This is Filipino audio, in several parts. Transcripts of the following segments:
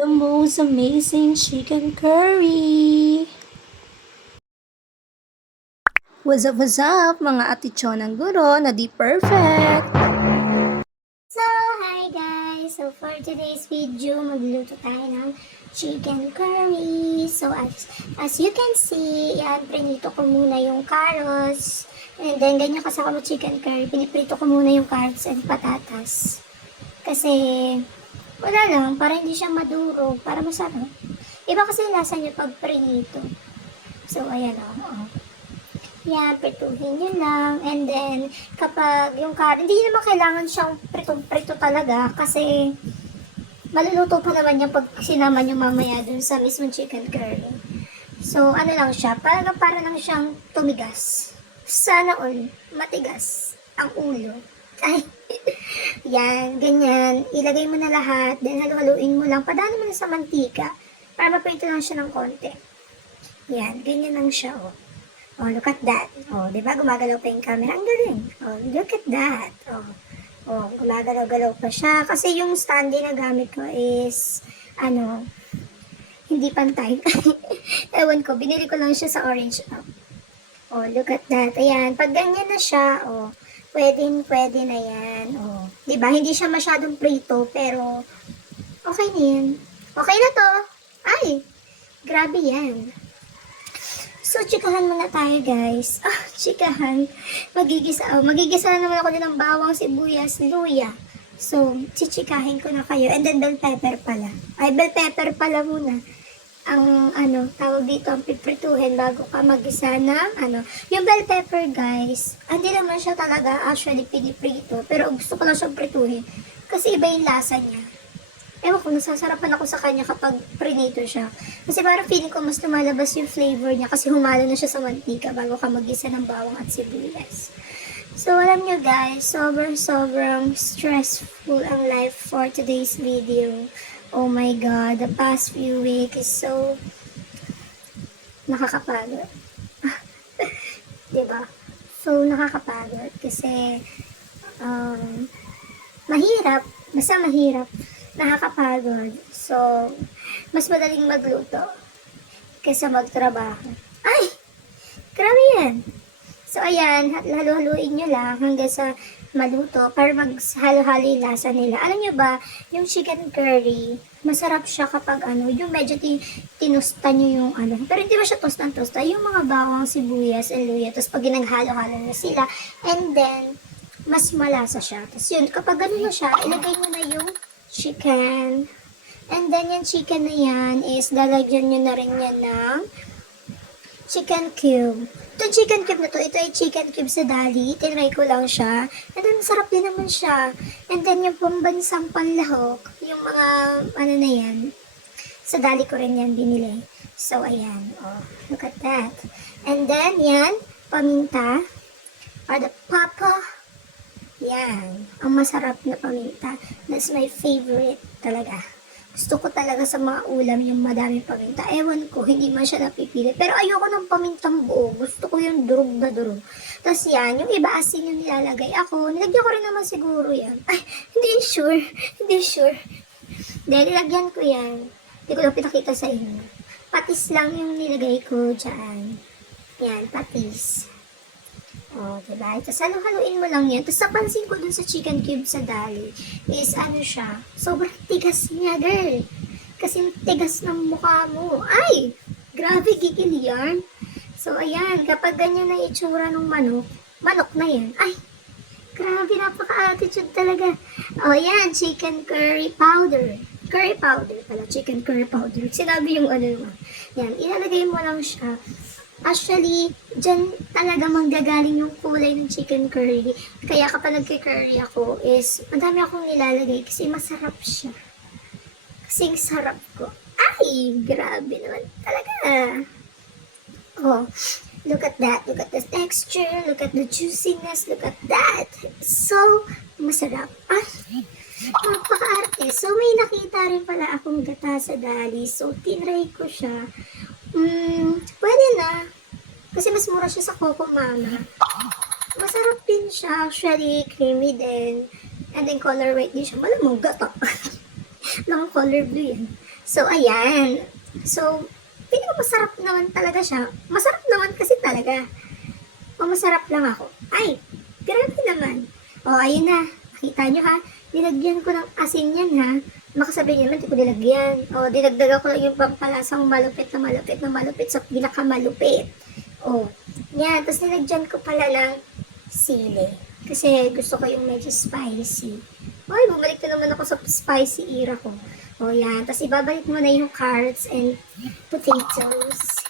The most amazing chicken curry! What's up, mga atichon ng guro na di perfect? So, hi guys! So, for today's video, magluluto tayo ng chicken curry. So, as you can see, yan, prinito ko muna yung carrots. And then, ganyan kasama mo chicken curry, piniprito ko muna yung carrots and patatas. Kasi, wala lang, para hindi siya madurog, para masarap. Iba kasi yung lasa niya pag prinito. So, ayan o. Yan, prituhin nyo lang. And then, kapag yung curry, hindi naman kailangan siyang pritong-prito talaga kasi maluluto pa naman yan pag sinama nyo mamaya dun sa mismong chicken curry. So, ano lang siya, para lang siyang tumigas. Sana all, matigas ang ulo. Ay, yan, ganyan. Ilagay mo na lahat, then halu-haluin mo lang. Padaan mo na sa mantika para maprito lang siya ng konti. Yan, ganyan lang siya, oh. Oh, look at that. Oh, di ba gumagalaw pa yung camera? Ang galing. Oh, look at that. Oh, gumagalaw-galaw pa siya. Kasi yung standee na gamit ko is, hindi pantay. Ewan ko, binili ko lang siya sa Orange App. Oh, look at that. Ayan, pag ganyan na siya, oh, pwede na yan. Oh, di ba? Hindi siya masyadong prito, pero okay na yan. Okay na to. Ay, grabe yan. So, chikahan muna tayo, guys. Chikahan. Magigisa na naman ako din ng bawang, sibuyas, luya. So, chichikahin ko na kayo. And then, bell pepper pala. Ay, bell pepper pala muna. Ang, tawag dito, ang piprituhin bago ka magisa ng, Yung bell pepper, guys, hindi naman siya talaga actually piniprito. Pero gusto ko lang siyang prituhin. Kasi iba yung lasa niya. Ewan ko, nasasarapan ako sa kanya kapag prinito siya. Kasi parang feeling ko mas lumalabas yung flavor niya kasi humalo na siya sa mantika bago ka mag-isa ng bawang at sibuyas. So, alam nyo guys, sobrang stressful ang life for today's video. Oh my God, the past few weeks is so nakakapagod. Diba? So, nakakapagod kasi basta mahirap, nakakapagod. So, mas madaling magluto kaysa magtrabaho. Ay! Grabe yan! So, ayan, halu-haluin nyo lang hanggang sa maluto para maghalo-halo yung lasa nila. Alam nyo ba, yung chicken curry, masarap siya kapag yung medyo tinusta nyo yung pero hindi ba siya tostan-tosta, yung mga bawang, sibuyas, and luya, tapos pag ginag-halo-halo na sila, and then, mas malasa siya. Tapos yun, kapag gano'n na siya, ilagay nyo na yung chicken. And then, yung chicken na yan is lalagyan nyo na rin yan ng chicken cube. Itong chicken cube na to, ito ay chicken cube sa Dali. Tinry ko lang siya. And then, sarap din naman siya. And then, yung pambansang panlahok, yung mga, na yan, sa Dali ko rin yan binili. So, ayan. Oh, look at that. And then, yan, paminta. Or the papa. Yan. Ang masarap na paminta. That's my favorite talaga. Gusto ko talaga sa mga ulam yung madaming paminta. Ewan ko, hindi man siya napipili. Pero ayoko ng pamintang buo. Gusto ko yung durog na durog. Tapos yan, yung iba asin yung nilalagay ako. Nilagyan ko rin naman siguro yan. Ay, hindi sure. Dahil nilagyan ko yan. Hindi ko lang pinakita sa inyo. Patis lang yung nilagay ko dyan. Yan, patis. Oh, diba? Tapos haluin mo lang yan. Tapos napansin ko dun sa chicken cube sa Dali is siya, sobrang tigas niya, girl. Kasi tigas ng mukha mo. Ay! Grabe, gigil yarn. So, ayan. Kapag ganyan na itsura ng manok na yan. Ay! Grabe, napaka-attitude talaga. Oh, yan. Chicken curry powder. Curry powder pala. Chicken curry powder. Sinabi yung naman. Yan. Ilalagay mo lang siya. Actually, dyan talaga manggagaling yung kulay ng chicken curry. Kaya kapag nagki-curry ako is, madami akong nilalagay kasi masarap siya. Kasing sarap ko. Ay, grabe naman talaga. Oh, look at that. Look at the texture. Look at the juiciness. Look at that. So, masarap. Ay, napaka-arte. So, may nakita rin pala akong gata sa Dali. So, tinry ko siya. Pwede na. Kasi mas mura siya sa Coco Mama. Masarap din siya. Actually, creamy din. And then color white din siya. Malamang gata. Lang color blue yan. So, ayan. So, masarap naman talaga siya. Masarap naman kasi talaga. O, masarap lang ako. Ay, grabe naman. O, ayun na. Nakita nyo ha. Nilagyan ko ng asin yan ha. Makasabi niyo naman, di ko nilagyan. O, dinagdagan ko lang yung pampalasang malupit na malupit na malupit sa pinakamalupit. O, yan. Tapos nilagyan ko pala ng sili. Kasi gusto ko yung medyo spicy. Ay, bumalik na naman ako sa spicy era ko. O, yan. Tapos ibabalik mo na yung carrots and potatoes.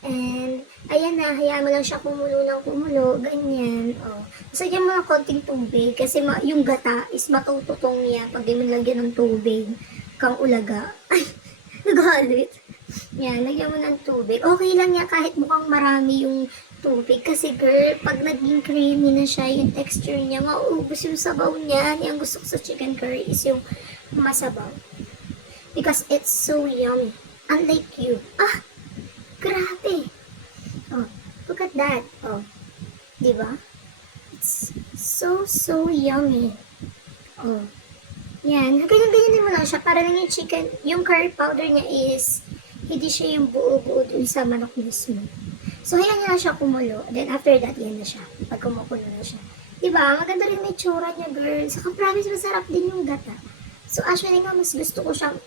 And, ayan na, hayaan mo lang siya kumulo ng kumulo, ganyan. O, lagyan mo ng konting tubig kasi yung gata is matututong niya pag di mo lagyan ng tubig kang ulaga. Ay, nagalit. Yan, lagyan mo ng tubig. Okay lang yan kahit mukhang marami yung tubig. Kasi girl, pag naging creamy na siya, yung texture niya, mauubos yung sabaw niya. Yung gusto ko sa chicken curry is yung masabaw. Because it's so yummy. Unlike you. Ah, grabe. Oh, look at that. Oh, diba? It's so yummy. Oh, yan. Ganyan-ganyan mo lang siya. Para lang yung chicken, yung curry powder niya is, hindi siya yung buo-buo dun sa manok mismo. So, hayaan niya lang siya kumulo. Then, after that, yan na siya. Pag kumukulo na siya. Diba? Maganda rin may tsura niya, girl. Saka, promise, masarap din yung gata. So, actually nga, mas gusto ko siyang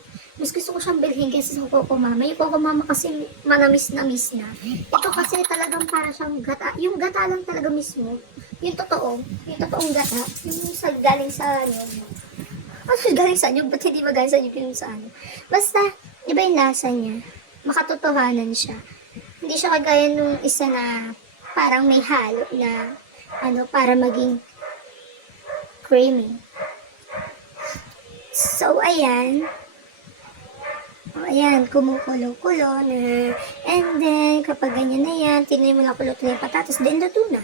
bilhin kaysa sa Coco Mama. Yung Coco Mama kasi manamis-namis na. Ito kasi talagang para siyang gata. Yung gata lang talaga mismo. Yung totoong gata. Yung galing sa ano. Galing sa ano? Ba't hindi ba galing sa ano? Yung sa ano? Basta, iba yung lasa niya. Makatotohanan siya. Hindi siya kagaya nung isa na parang may halo na ano, para maging creamy. So, ayan. O, ayan, kumukulo-kulo na. And then, kapag ganyan na yan, tingnan mo lang kulot na yung patatas, then luto na.